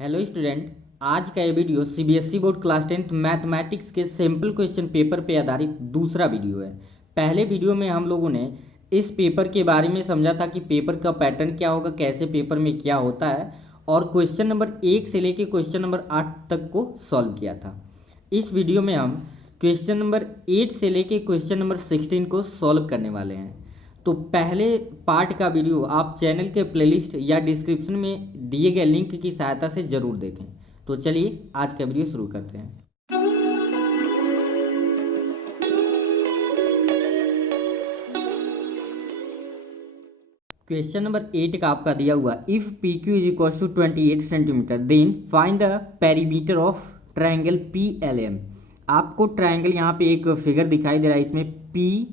Hello student. आज का ये video CBSE board class 10th mathematics के सिंपल क्वेश्चन पेपर पे आधारित दूसरा वीडियो है। पहले वीडियो में हम लोगों ने इस पेपर के बारे में समझा था कि पेपर का पैटर्न क्या होगा, कैसे पेपर में क्या होता है, और क्वेश्चन नंबर 1 से लेके क्वेश्चन नंबर 8 तक को सॉल्व किया था। इस वीडियो में हम क्वेश्चन नंबर 8 से लेके क्वेश्चन नंबर 16 को सॉल्व करने वाले हैं। तो पहले पार्ट का वीडियो आप चैनल के प्लेलिस्ट या डिस्क्रिप्शन में दिए गए लिंक की सहायता से जरूर देखें। तो चलिए आज का वीडियो शुरू करते हैं। क्वेश्चन नंबर 8 का आपका दिया हुआ, if P Q is equal to 28 centimetre then find the perimeter of triangle P L M. आपको ट्राइंगल यहाँ पे एक फिगर दिखाई दे रहा है, इसमें पी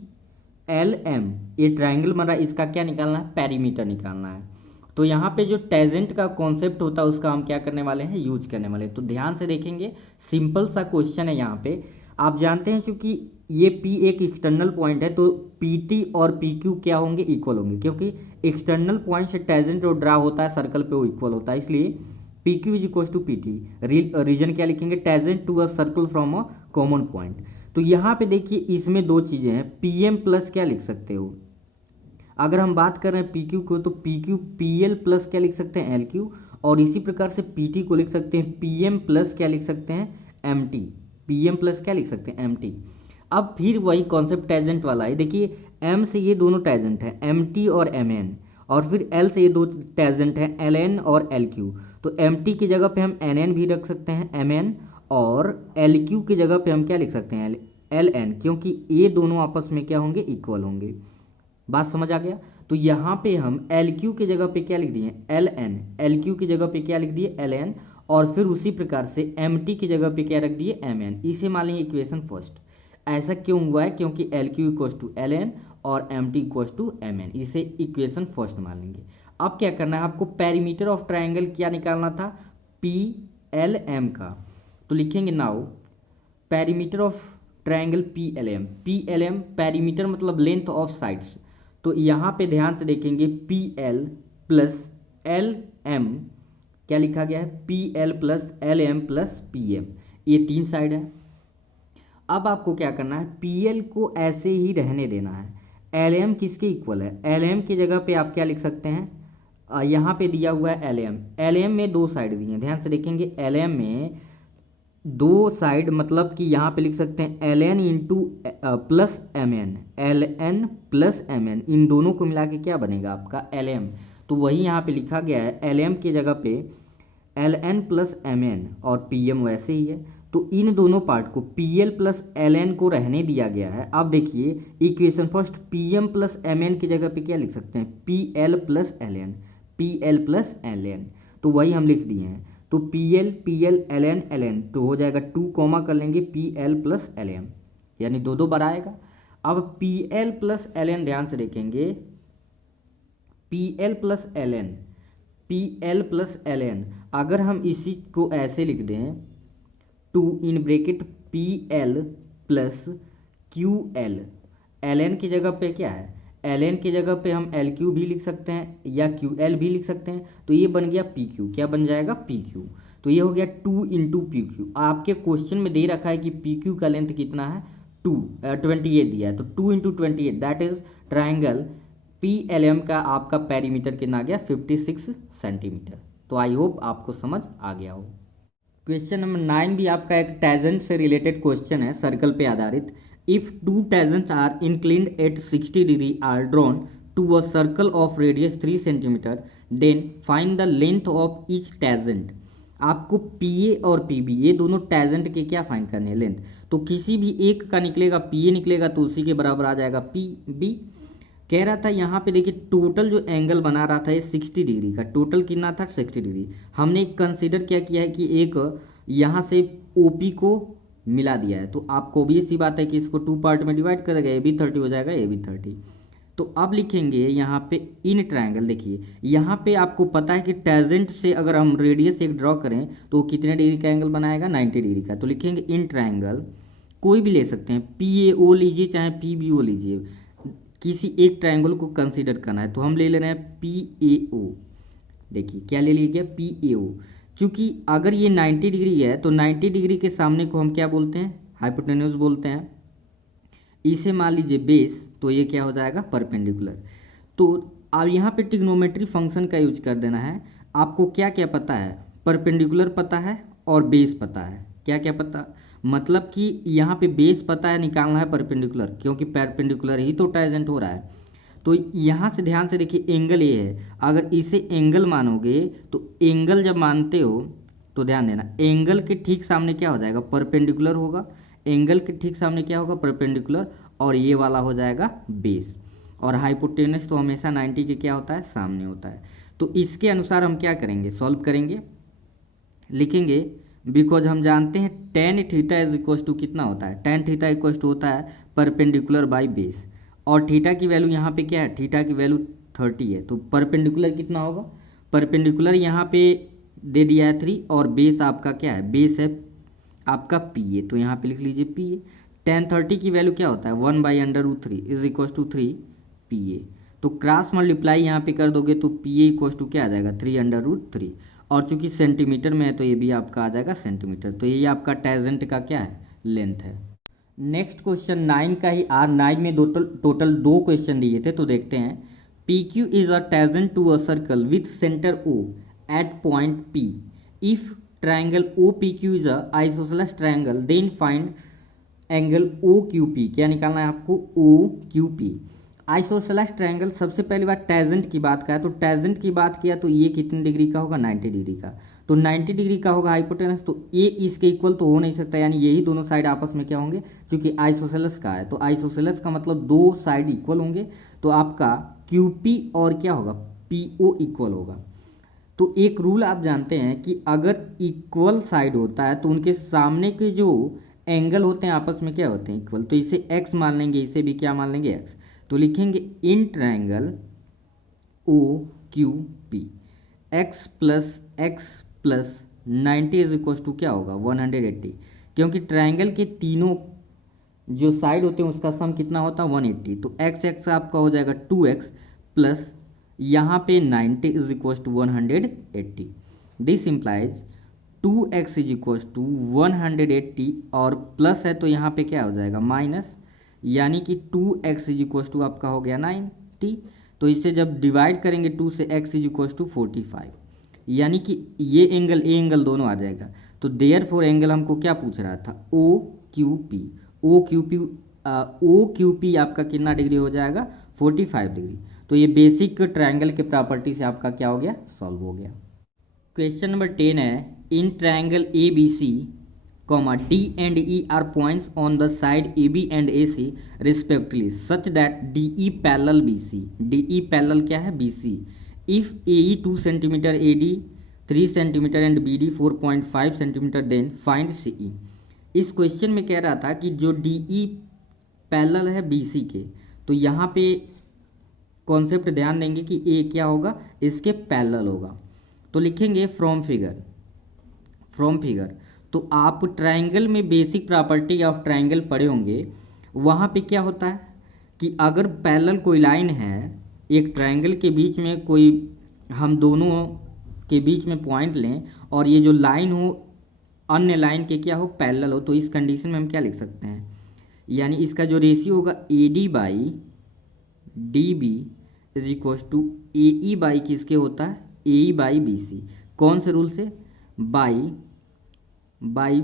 एल एम ये ट्राइंगल बन रहा है, इसका क्या निकालना है, पेरीमीटर निकालना है। तो यहाँ पे जो टेजेंट का कॉन्सेप्ट होता है उसका हम क्या करने वाले हैं, यूज करने वाले हैं। तो ध्यान से देखेंगे, सिंपल सा क्वेश्चन है। यहाँ पे आप जानते हैं क्योंकि ये P एक एक्सटर्नल पॉइंट है तो PT और PQ क्या होंगे, इक्वल होंगे, क्योंकि एक्सटर्नल पॉइंट से टेजेंट जो ड्रा होता है सर्कल पे वो इक्वल होता है, इसलिए PQ is equal to PT। Reason क्या लिखेंगे, tangent to a circle from a common point. तो यहाँ पे देखिए इसमें दो चीजें हैं, PM प्लस क्या लिख सकते हो, अगर हम बात कर रहे हैं PQ को तो PQ PL प्लस क्या लिख सकते हैं, LQ, और इसी प्रकार से PT को लिख सकते हैं PM प्लस क्या लिख सकते हैं, MT। PM प्लस क्या लिख सकते हैं, MT। अब फिर वही कॉन्सेप्ट टेजेंट वाला है, देखिए M से ये दोनों टेजेंट है, MT और MN, और फिर L से ये दो टेजेंट हैं, LN और LQ। तो MT की जगह पे हम NN भी रख सकते हैं, MN, और LQ की जगह पे हम क्या लिख सकते हैं, LN, क्योंकि ये दोनों आपस में क्या होंगे, इक्वल होंगे। बात समझ आ गया। तो यहाँ पे हम LQ की जगह पे क्या लिख दिए, LN, LQ की जगह पे क्या लिख दिए, LN, और फिर उसी प्रकार से MT की जगह पे क्या रख दिए, MN। इसे मान लेंगे इक्वेशन फर्स्ट। ऐसा क्यों हुआ है, क्योंकि LQ इक्वस टू LN और MT इक्वस टू MN, इसे इक्वेशन फर्स्ट मान लेंगे। अब क्या करना है, आपको पेरीमीटर ऑफ ट्राइंगल क्या निकालना था, PLM का। तो लिखेंगे now perimeter of triangle PLM। PLM perimeter मतलब लेंथ ऑफ साइड्स। तो यहाँ पे ध्यान से देखेंगे PL प्लस LM क्या लिखा गया है, PL plus LM plus PM, ये तीन साइड है। अब आपको क्या करना है, PL को ऐसे ही रहने देना है। LM किसके इक्वल है, LM की जगह पे आप क्या लिख सकते हैं, यहाँ पे दिया हुआ है LM। LM में दो साइड दी हैं, ध्यान से देखेंगे LM में दो साइड मतलब कि यहाँ पे लिख सकते हैं LN into plus MN, LN plus MN, इन दोनों को मिला के क्या बनेगा आपका LM। तो वही यहाँ पे लिखा गया है, LM की जगह पे LN प्लस MN और PM वैसे ही है। तो इन दोनों पार्ट को PL प्लस LN को रहने दिया गया है। अब देखिए equation first, PM plus MN की जगह पे क्या लिख सकते हैं, PL plus LN, PL plus LN, तो वही हम लिख दिए हैं। तो PL PL LN LN तो हो जाएगा 2 कॉमा कर लेंगे PL प्लस LN, यानी दो दो बार आएगा। अब PL प्लस LN ध्यान से देखेंगे, PL plus LN, PL plus LN, अगर हम इसी को ऐसे लिख दें, 2 इन bracket PL plus QL, LN की जगह पे क्या है, LN की जगह पे हम LQ भी लिख सकते हैं या QL भी लिख सकते हैं, तो ये बन गया PQ, क्या बन जाएगा, PQ। तो ये हो गया 2 इंटू PQ। आपके क्वेश्चन में दे रखा है कि PQ का लेंथ कितना है, 28 दिया है, तो 2 into 28 that is triangle PLM का आपका पेरीमीटर कितना आ गया, 56 सेंटीमीटर। तो आई होप आपको समझ आ गया हो। क्वेश्चन नंबर 9 भी आपका एक टेजेंट से रिलेटेड क्वेश्चन है, सर्कल पे आधारित। If two tangents are inclined at 60 degree are drawn to a circle of radius 3 centimetre then find the length of each tangent. आपको PA और PB ये दोनों टेजेंट के क्या फाइंड करने हैं, लेंथ। तो किसी भी एक का निकलेगा, PA निकलेगा तो उसी के बराबर आ जाएगा PB। कह रहा था यहाँ पे देखिए टोटल जो एंगल बना रहा था ये 60 डिग्री का, टोटल कितना था, 60 डिग्री। हमने कंसीडर क्या किया है कि एक यहाँ से OP को मिला दिया है, तो आपको भी सी बात है कि इसको 2 पार्ट में डिवाइड कर देगा, ये भी 30 हो जाएगा, ये भी 30। तो अब लिखेंगे यहाँ पे इन ट्रायंगल, देखिए यहाँ पे आपको पता है कि टेजेंट से अगर हम रेडियस एक ड्रॉ करें तो कितने डिग्री का एंगल बनाएगा, 90 डिग्री का। तो लिखेंगे इन ट्रायंगल, कोई भी ले सकते हैं, PAO लीजिए चाहे PBO लीजिए, किसी एक ट्रायंगल को कंसीडर करना है, तो हम ले ले रहे हैं PAO। देखिए क्या ले लीजिए, PAO। चूँकि अगर ये 90 डिग्री है तो 90 डिग्री के सामने को हम क्या बोलते हैं, हाइपोटेन्यूज बोलते हैं। इसे मान लीजिए बेस, तो ये क्या हो जाएगा, परपेंडिकुलर। तो अब यहाँ पे ट्रिग्नोमेट्री फंक्शन का यूज कर देना है। आपको क्या क्या पता है, परपेंडिकुलर पता है और बेस पता है। क्या क्या पता, मतलब कि यहाँ पे बेस पता है, निकालना है परपेंडिकुलर, क्योंकि परपेंडिकुलर ही तो टैजेंट हो रहा है। तो यहाँ से ध्यान से देखिए, एंगल ये है, अगर इसे एंगल मानोगे तो एंगल जब मानते हो तो ध्यान देना, एंगल के ठीक सामने क्या हो जाएगा, परपेंडिकुलर होगा। एंगल के ठीक सामने क्या होगा, परपेंडिकुलर, और ये वाला हो जाएगा बेस। और हाइपोटेनस तो हमेशा 90 के क्या होता है, सामने होता है। तो इसके अनुसार हम क्या करेंगे, सॉल्व करेंगे, लिखेंगे। बिकॉज हम जानते हैं tan theta is equal to कितना होता है, टेन थीटा इक्वल टू होता है परपेंडिकुलर बाई बेस। और थीटा की वैल्यू यहाँ पे क्या है, थीटा की वैल्यू 30 है। तो परपेंडिकुलर कितना होगा, परपेंडिकुलर यहाँ पे दे दिया है 3, और बेस आपका क्या है, बेस है आपका पी ए। तो यहाँ पे लिख लीजिए पी ए। टेन 30 की वैल्यू क्या होता है, 1/√3 is equal to 3 P A. तो क्रॉस मल्टीप्लाई यहाँ पे कर दोगे तो पी ए इक्वल टू क्या आ जाएगा, 3/√3। और चूंकि सेंटीमीटर में है तो ये भी आपका आ जाएगा सेंटीमीटर। तो ये आपका टैजेंट का क्या है, लेंथ है। नेक्स्ट क्वेश्चन 9 का ही, R9 में टोटल 2 क्वेश्चन दिए थे, तो देखते हैं। P Q is a tangent to a circle with centre O at point P. If triangle O P Q is a isosceles triangle then find angle O Q P. क्या निकालना है आपको, O Q P. Isosceles triangle, सबसे पहली बात टैजेंट की बात करा, तो टैजेंट की बात किया तो ये कितने डिग्री का होगा, 90 डिग्री का। तो 90 डिग्री का होगा हाइपोटेनस, तो ये इसके इक्वल तो हो नहीं सकता, यानी यही दोनों साइड आपस में क्या होंगे, क्योंकि आइसोसेलेस का है। तो आइसोसेलेस का मतलब दो साइड इक्वल होंगे, तो आपका क्यूपी और क्या होगा, पीओ इक्वल होगा। तो एक रूल आप जानते हैं कि अगर इक्वल साइड होता है तो उनके सामने के जो एंगल होते हैं आपस में क्या होते हैं, इक्वल। तो इसे एक्स मान लेंगे, इसे भी क्या मान लेंगे, एक्स। तो लिखेंगे in triangle O Q P, x plus 90 is equal to क्या होगा, 180। क्योंकि ट्रायंगल के तीनों जो साइड होते हैं उसका सम कितना होता है, 180। तो एक्स एक्स आपका हो जाएगा 2x प्लस यहाँ पे 90 is equal to 180। This implies 2x is equal to 180, और प्लस है तो यहाँ पे क्या हो जाएगा, माइनस, यानी कि 2x इज इक्वल टू आपका हो गया 90। तो इसे जब डिवाइड करेंगे 2 से, x इज इक्वल टू 45, यानी कि ये एंगल दोनों आ जाएगा। तो देयरफॉर एंगल हमको क्या पूछ रहा था, O Q P. O Q P आपका कितना डिग्री हो जाएगा, 45 डिग्री। तो ये बेसिक ट्रायंगल के प्रॉपर्टी से आपका क्या हो गया, सॉल्व हो गया। क्वेश्चन नंबर 10 है, in triangle A B C comma D and E are points on the side AB and AC respectively such that DE parallel BC। DE parallel क्या है, BC। If AE 2 cm, AD 3 cm and BD 4.5 cm then find CE। इस question में कह रहा था कि जो DE parallel है BC के, तो यहाँ पे कॉन्सेप्ट ध्यान देंगे कि ए क्या होगा, इसके पैरेलल होगा। तो लिखेंगे फ्रॉम फिगर। तो आप ट्रायंगल में बेसिक प्रॉपर्टी ऑफ ट्रायंगल पढ़े होंगे, वहाँ पे क्या होता है कि अगर पैरेलल कोई लाइन है, एक ट्रायंगल के बीच में कोई, हम दोनों के बीच में पॉइंट लें और ये जो लाइन हो अन्य लाइन के क्या हो, पैरेलल हो, तो इस कंडीशन में हम क्या लिख सकते हैं, यानी इसका जो रेशियो होगा AD by DB is equal to AE by किसके होता है, AE बाई BC। कौन से रूल से, बाई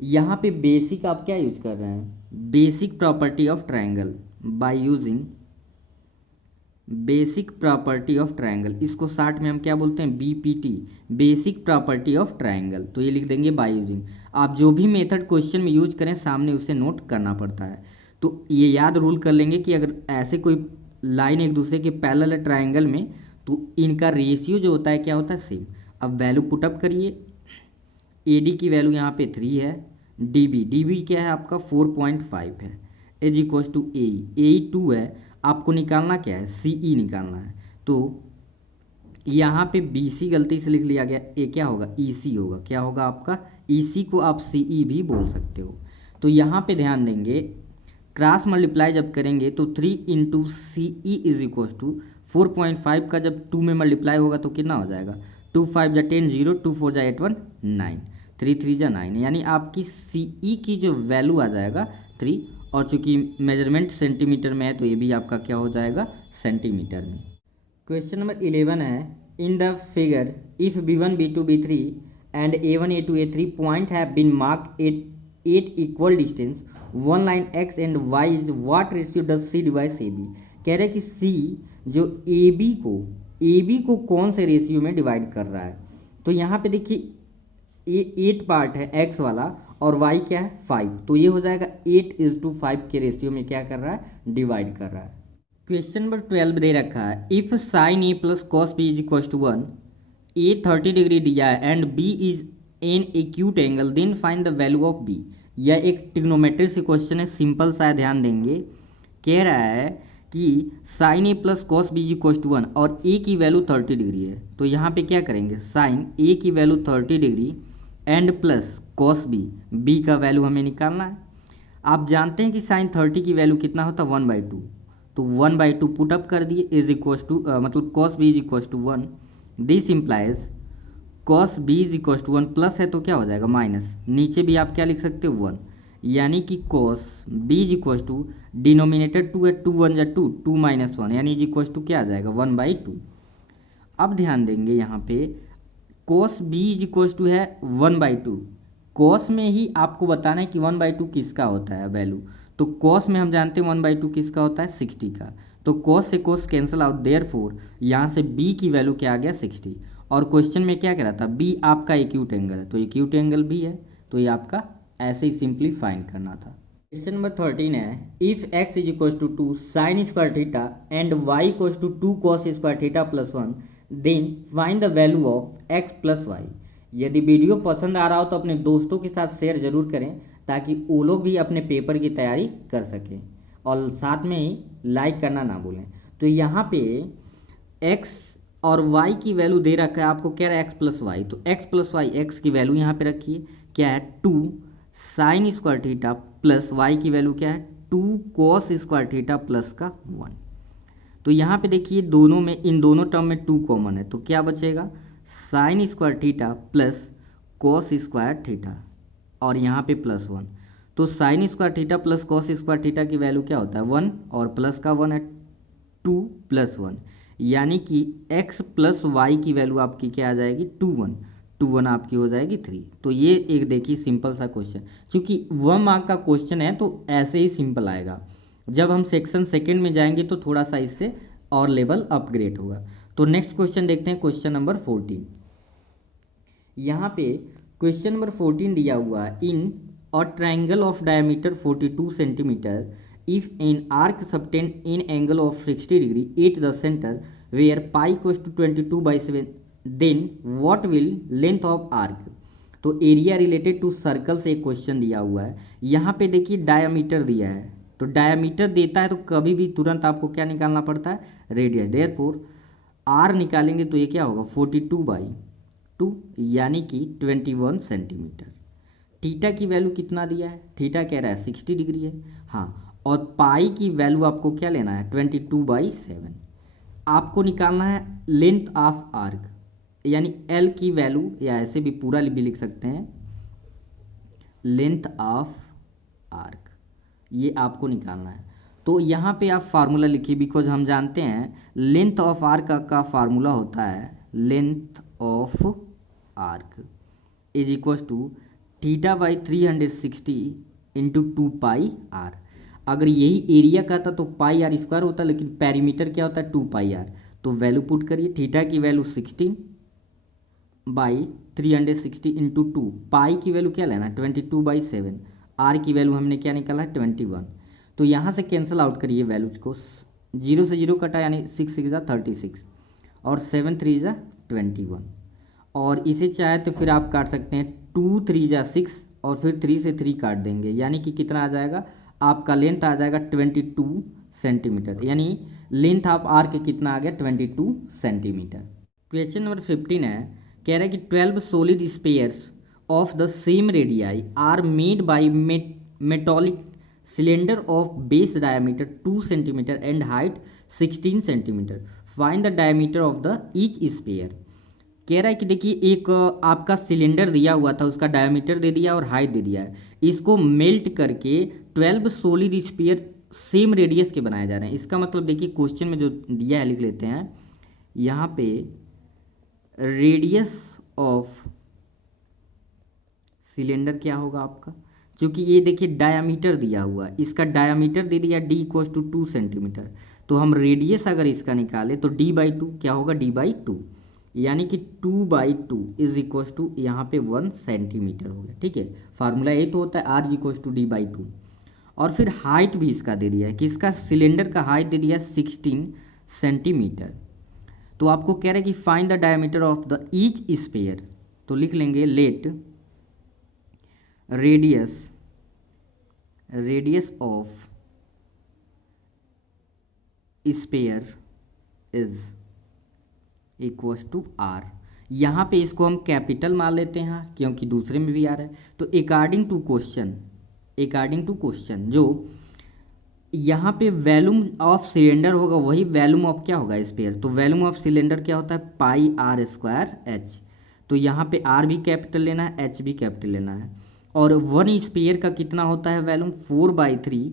यहाँ पे बेसिक आप क्या यूज कर रहे हैं, basic property of triangle, by using basic property of triangle. इसको शॉर्ट में हम क्या बोलते हैं, BPT, basic property of triangle. तो ये लिख देंगे बाय यूजिंग। आप जो भी मेथड क्वेश्चन में यूज करें सामने उसे नोट करना पड़ता है। तो ये याद रूल कर लेंगे कि अगर ऐसे कोई लाइन एक दूसरे के पैरेलल है ट्रायंगल में, तो इनका रेशियो जो होता है क्या होता है, सेम। अब वैल्यू पुटअप करिए, AD की वैल्यू यहाँ पे 3 है, DB क्या है आपका 4.5 है, इज इक्वल टू AE 2 है। आपको निकालना क्या है, CE निकालना है। तो यहाँ पे BC गलती से लिख लिया गया, ये क्या होगा, EC होगा। क्या होगा आपका, EC को आप CE भी बोल सकते हो। तो यहाँ पे ध्यान देंगे, क्रॉस मल्टीप्लाई जब करेंगे तो 3 into CE is equal to 4.5 का जब 2 में मल्टीप्लाई होगा तो कितना हो जाएगा, 2 5 जा 10 0, 2 4 जा 8 1 9, 3 3 जा 9, यानी आपकी CE की जो वैल्यू आ जाएगा 3। और चूंकि मेजरमेंट सेंटीमीटर में है तो ये भी आपका क्या हो जाएगा, सेंटीमीटर में। क्वेश्चन नंबर 11 है, in the figure if B1 B2 B3 and A1 A2 A3 point have been marked at equal distance, one line x and y is what ratio does C divide AB। कह रहे हैं कि C जो AB को कौन से ratio में divide कर रहा है। तो यहाँ पे देखिए 8 पार्ट है x वाला और y क्या है 5, तो ये हो जाएगा 8:5 के रेशियो में क्या कर रहा है, डिवाइड कर रहा है। क्वेश्चन नंबर 12 दे रखा है, if sin A plus cos B is equal to 1, A 30 degree दिया है and B is an acute angle, then find the value of B। यह एक ट्रिग्नोमेट्री से क्वेश्चन है, सिंपल सा है, ध्यान देंगे। कह रहा है कि sin A plus cos B is equal to 1 और A की वैल्यू 30 डिग्री है, तो यहाँ पे क्या करेंगे, sin A की value 30 degree and plus cos B का वैल्यू हमें निकालना है। आप जानते हैं कि sin 30 की वैल्यू कितना होता है 1/2, तो 1/2 पुट अप कर दिए इज इक्वल टू मतलब cos B is equal to 1, this implies cos B is equal to 1, plus है तो क्या हो जाएगा माइनस, नीचे भी आप क्या लिख सकते हो 1, यानी कि cos B is equal to denominator 2 है, 2 1 जा 2, 2 - 1 यानी इज इक्वल टू क्या आ जाएगा 1/2। अब ध्यान देंगे यहाँ पे cos B is equal to है 1/2, cos में ही आपको बताना है कि 1/2 किसका होता है वैल्यू, तो cos में हम जानते हैं 1/2 किसका होता है 60 का, तो cos से cos कैंसिल आउट, देयरफॉर यहाँ से B की वैल्यू क्या आ गया 60। और क्वेश्चन में क्या कह रहा था, B आपका एक्यूट एंगल है, तो एक्यूट एंगल भी है, तो ये आपका ऐसे ही सिंपली फाइंड करना था। क्वेश्चन नंबर 13 है, if x is equal to 2 sin square theta and y equal to 2 cos square theta plus 1, then find the value of x plus y. यदि वीडियो पसंद आ रहा हो तो अपने दोस्तों के साथ शेयर जरूर करें ताकि वो लोग भी अपने पेपर की तैयारी कर सकें, और साथ में ही लाइक करना ना भूलें। तो यहाँ पे x और y की वैल्यू दे रखा है, आपको कह रहा है x प्लस वाई, तो x प्लस वाई x की वैल्यू यहाँ पे रखिए क्या है 2 sine square theta plus y की वैल्यू क्या है 2 cos स्क्वायर थीटा प्लस का 1। तो यहाँ पे देखिए दोनों में, इन दोनों टर्म में 2 कॉमन है, तो क्या बचेगा sine square theta plus cos square theta और यहाँ पे प्लस 1, तो sine square theta plus cos square theta की वैल्यू क्या होता है 1 और प्लस का 1 है 2 + 1, यानी कि x प्लस वाई की वैल्यू आपकी क्या आ जाएगी 2 1 आपकी हो जाएगी 3। तो ये एक देखिए सिंपल सा क्वेश्चन, क्योंकि 1 मार्क का क्वेश्चन है तो ऐसे ही सिंपल आएगा। जब हम सेक्शन सेकंड में जाएंगे तो थोड़ा सा इससे और लेवल अपग्रेड होगा। तो नेक्स्ट क्वेश्चन देखते हैं, क्वेश्चन नंबर 14। यहाँ पे क्वेश्चन नंबर 14 दिया हुआ है, in a triangle of diameter 42 centimetre if an arc subtend an angle of 60 degree at the center where pi equals to 22/7, then what will length of arc। तो area related to circle से एक question दिया हुआ है। यहाँ पे देखिए diameter दिया है, तो डायमीटर देता है तो कभी भी तुरंत आपको क्या निकालना पड़ता है रेडियस, देयरफॉर आर निकालेंगे तो ये क्या होगा 42/2 यानी कि 21 सेंटीमीटर। थीटा की वैल्यू कितना दिया है, थीटा कह रहा है 60 डिग्री है, हाँ, और पाई की वैल्यू आपको क्या लेना है 22/7। आपको निकालना है लेंथ ऑफ आर्क, यानी एल की वैल्यू, या ऐसे भी पूरा भी लिख सकते हैं लेंथ ऑफ आर्क, ये आपको निकालना है। तो यहाँ पे आप फार्मूला लिखिए, बिकॉज हम जानते हैं लेंथ ऑफ आर्क का फार्मूला होता है length of arc is equal to θ/360 × 2πr। अगर यही एरिया का था तो πr स्क्वायर होता, लेकिन पेरीमीटर क्या होता है 2πr। तो वैल्यू पुट करिए, थीटा की वैल्यू 16/360 × 2, पाई की वैल्यू क्या लेना है 22/7, आर की वैल्यू हमने क्या निकाला है 21। तो यहाँ से कैंसिल आउट करिए वैल्यूज को, 0 से 0 कटा यानी 6 6 = 36 और 7 3 = 21, और इसे चाहे तो फिर आप काट सकते हैं 2 3 = 6 और फिर 3 से 3 काट देंगे, यानी कि कितना आ जाएगा आपका लेंथ आ जाएगा 22 सेंटीमीटर, यानी लेंथ ऑफ आर्क कितना आ गया 22 सेंटीमीटर। क्वेश्चन नंबर 15 है, कह रहा है कि 12 solid spheres of the same radii are made by metallic cylinder of base diameter 2 centimetre and height 16 centimetre, find the diameter of the each sphere. कह रहा है कि देखिए एक आपका सिलेंडर दिया हुआ था, उसका डायमीटर दे दिया और हाइट दे दिया है, इसको मेल्ट करके 12 सॉलिड स्फीयर सेम रेडियस के बनाए जा रहे हैं। इसका मतलब देखिए क्वेश्चन में जो दिया है लिख लेते हैं यहाँ पे, रेडियस ऑफ सिलेंडर क्या होगा आपका, क्योंकि ये देखिए डायामीटर दिया हुआ है, इसका डायामीटर दे दिया d इक्वल्स टू 2 सेंटीमीटर, तो हम रेडियस अगर इसका निकाले तो d/2 क्या होगा, d/2, यानी कि 2/2 इज इक्वल्स टू यहाँ पे 1 सेंटीमीटर हो गया। ठीक है, फार्मूला ये तो होता है r इक्वल्स टू d/2। और फिर हाइट भी इसका दे दिया है, किसका, सिलेंडर का हाइट दे दिया 16 सेंटीमीटर। तो आपको कह रहा है कि find the diameter of the each sphere, तो लिख लेंगे let radius of sphere is equals to r. यहाँ पे इसको हम कैपिटल मान लेते हैं क्योंकि दूसरे में भी आ रहा है। तो अकॉर्डिंग टू क्वेश्चन जो यहाँ पे वैल्यूम ऑफ सिलेंडर होगा वही वैल्यूम ऑफ क्या होगा, स्फीयर। तो वैल्यूम ऑफ सिलेंडर क्या होता है, पाई आर स्क्वायर एच। तो यहाँ पे आर भी कैपिटल लेना है, एच भी कैपिटल लेना है। और 1 स्फीयर का कितना होता है वैल्यूम, 4/3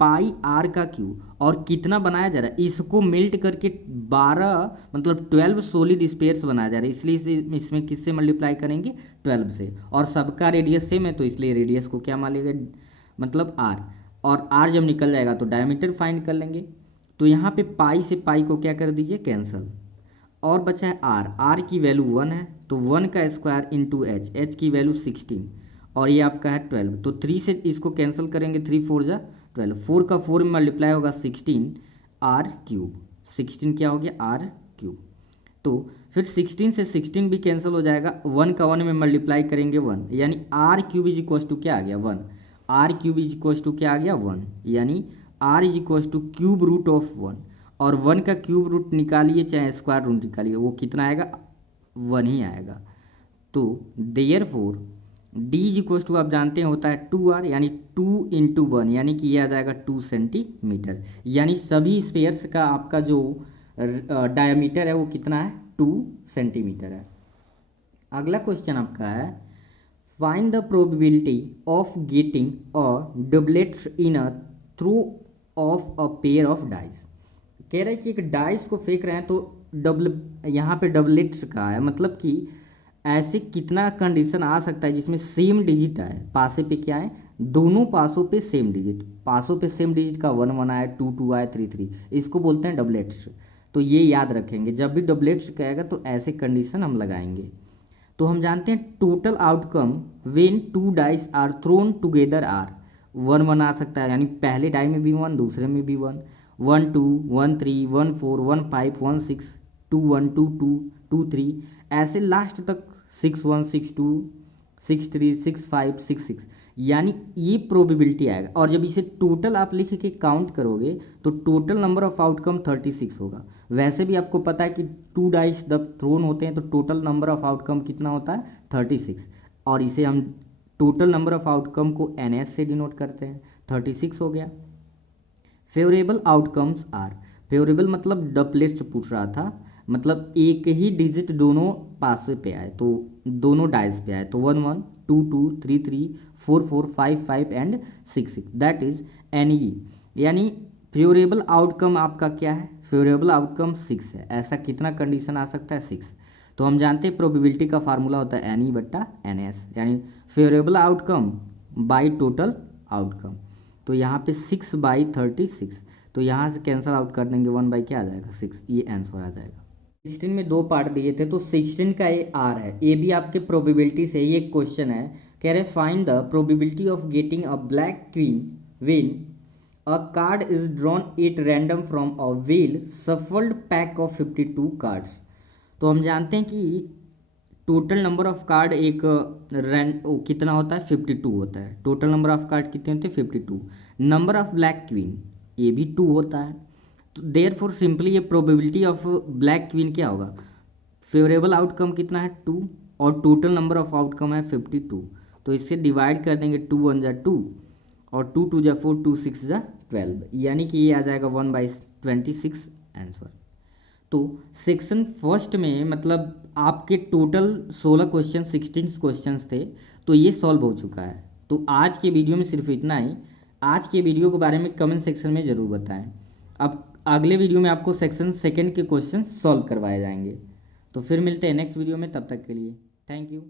पाई आर का क्यू। और कितना बनाया जा रहा है, इसको मेल्ट करके 12 सॉलिड स्फीयर्स बनाया जा रहा है, इसलिए इसमें किससे मल्टीप्लाई करेंगे, 12 से। और सबका रेडियस सेम है तो इसलिए रेडियस को क्या मान लेंगे, मतलब आर। और आर जब निकल जाएगा तो डायमीटर फाइंड कर लेंगे। तो यहाँ पे पाई से पाई को क्या कर दीजिए, कैंसल। और बचा है आर की वैल्यू 1 है, तो 1 का स्क्वायर इंटू एच की वैल्यू 16 और ये आपका है 12। तो 3 से इसको कैंसिल करेंगे, 3 4 जा 12, 4 का 4 में मल्टीप्लाई होगा 16 आर क्यूब, 16 क्या हो गया आर क्यूब। तो फिर 16 से 16 भी कैंसिल हो जाएगा, 1 का 1 में मल्टीप्लाई करेंगे 1, यानी r cube is equals to क्या आ गया 1, r cube is equals to क्या आ गया 1, यानी r is equals to cube root of 1। और 1 का क्यूब रूट निकालिए चाहे स्क्वायर रूट निकालिए, वो कितना आएगा 1 ही आएगा। तो therefore D is equals to आप जानते हैं होता है 2r, यानी 2 इंटू 1, यानी कि ये आ जाएगा 2 सेंटीमीटर। यानी सभी स्फीयर्स का आपका जो डायमीटर है वो कितना है, 2 सेंटीमीटर है। अगला क्वेश्चन आपका है find the probability of getting a doublets in a throw of a pair of dice. कह रहा है कि एक डाइस को फेंक रहे हैं तो यहाँ पे डबलेट्स का है, मतलब कि ऐसे कितना कंडीशन आ सकता है जिसमें सेम डिजिट आए, पासे पे क्या है, दोनों पासों पे सेम डिजिट, पासों पे सेम डिजिट का 1 1 आए, 2 2 आए, 3 3, इसको बोलते हैं डबलेट्स। तो ये याद रखेंगे, जब भी डबलेट्स कहेगा तो ऐसे कंडीशन हम लगाएंगे। तो हम जानते हैं total outcome when 2 dice are thrown together are 1 1 आ सकता है, यानी पहले डाई में भी 1, दूसरे में भी 1, 1 2 1 3 1 4 1 5 1 6 2 1 2 2 2 3, ऐसे लास्ट तक 6 1 6 2 6 3 6 5 6 6, यानी ये प्रोबेबिलिटी आएगा। और जब इसे टोटल आप लिख के काउंट करोगे तो टोटल नंबर ऑफ आउटकम 36 होगा। वैसे भी आपको पता है कि 2 डाइस जब थ्रोन होते हैं तो टोटल नंबर ऑफ आउटकम कितना होता है 36, और इसे हम टोटल नंबर ऑफ आउटकम को NS से डिनोट करते हैं, 36 हो गया। फेवरेबल आउटकम्स आर, फेवरेबल मतलब डबलेट्स पूछ रहा था, मतलब एक ही डिजिट दोनों पासे पे आए, तो दोनों डाइस पे आए, तो 1 1 2 2 3 3 4 4 5 5 एंड 6 6, दैट इज NE। यानी फेवरेबल आउटकम आपका क्या है, फेवरेबल आउटकम 6 है। ऐसा कितना कंडीशन आ सकता है 6। तो हम जानते हैं प्रोबेबिलिटी का फार्मूला होता है NE/NS, यानी favourable outcome by total outcome. तो यहाँ पे 6/36, तो यहाँ से कैंसिल आउट कर देंगे, 1 बाई क्या आ जाएगा 6, ये आंसर आ जाएगा। 16 में 2 पार्ट दिए थे, तो 16 का ये आर है, ये भी आपके प्रोबेबिलिटी से ही एक क्वेश्चन है। कह रहे find the probability of getting a black queen when a card is drawn at random from a wheel shuffled pack of 52 cards. तो हम जानते हैं कि टोटल नंबर ऑफ कार्ड एक कितना होता है 52 होता है, टोटल नंबर ऑफ कार्ड कितने होते हैं 52, नंबर ऑफ ब्लैक क्वीन ये भी 2 होता है। तो देयर फॉर सिंपली ये प्रोबेबिलिटी ऑफ ब्लैक क्वीन क्या होगा, फेवरेबल आउटकम कितना है 2 और टोटल नंबर ऑफ आउटकम है 52, तो इससे डिवाइड कर देंगे, 2 1 जा 2 और 2 2 जा 4 2 6 जा 12, यानी कि ये आ जाएगा 1/26 आंसर। तो सेक्शन फर्स्ट में मतलब आपके टोटल 16 क्वेश्चन 16 क्वेश्चंस थे, तो ये सॉल्व हो चुका है। तो आज के वीडियो में सिर्फ इतना ही। आज के वीडियो के बारे में कमेंट सेक्शन में ज़रूर बताएं। अब अगले वीडियो में आपको सेक्शन सेकंड के क्वेश्चन सॉल्व करवाए जाएंगे। तो फिर मिलते हैं नेक्स्ट वीडियो में, तब तक के लिए थैंक यू।